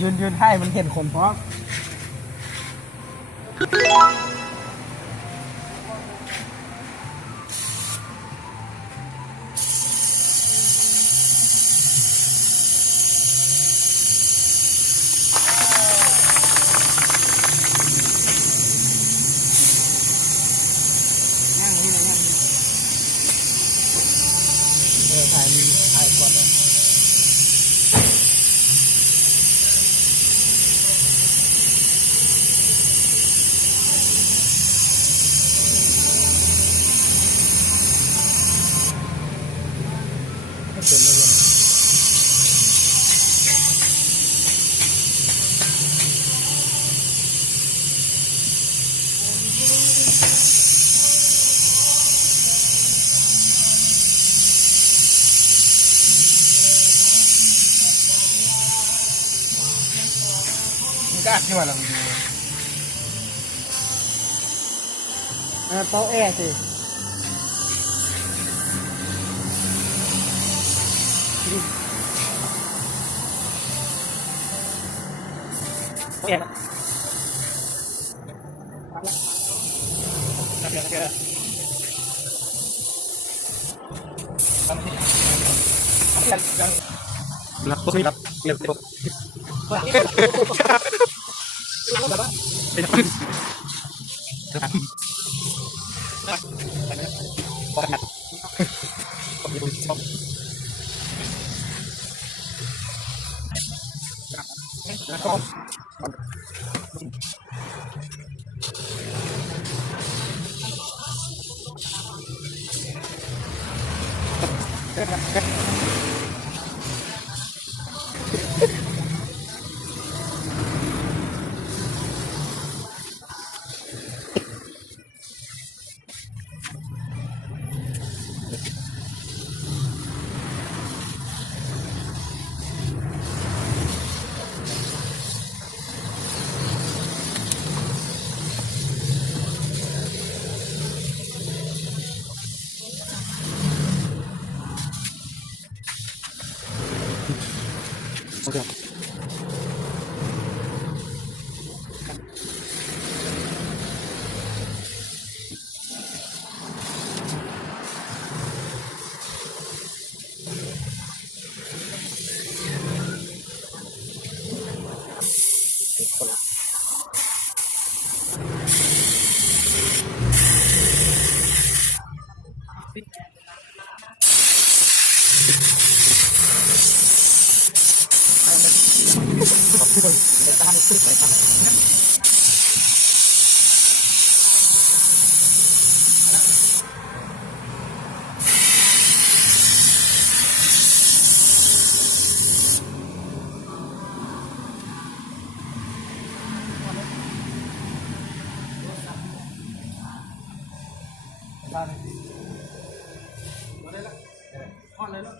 ยืนให้มันเห็นคนพร้อมนั่งนี่เลยนั่งถ่ายก่อนเลยเป็นเลยกล้าที่ว่าเราดูโต๊ะแอร์สิโต๊ะแอร์รับปุ๊บรับเร็วปุ๊บเป็นคนปกติผมดูชอบโอเคได้เลยมาได้ละพอดเลยแล้ว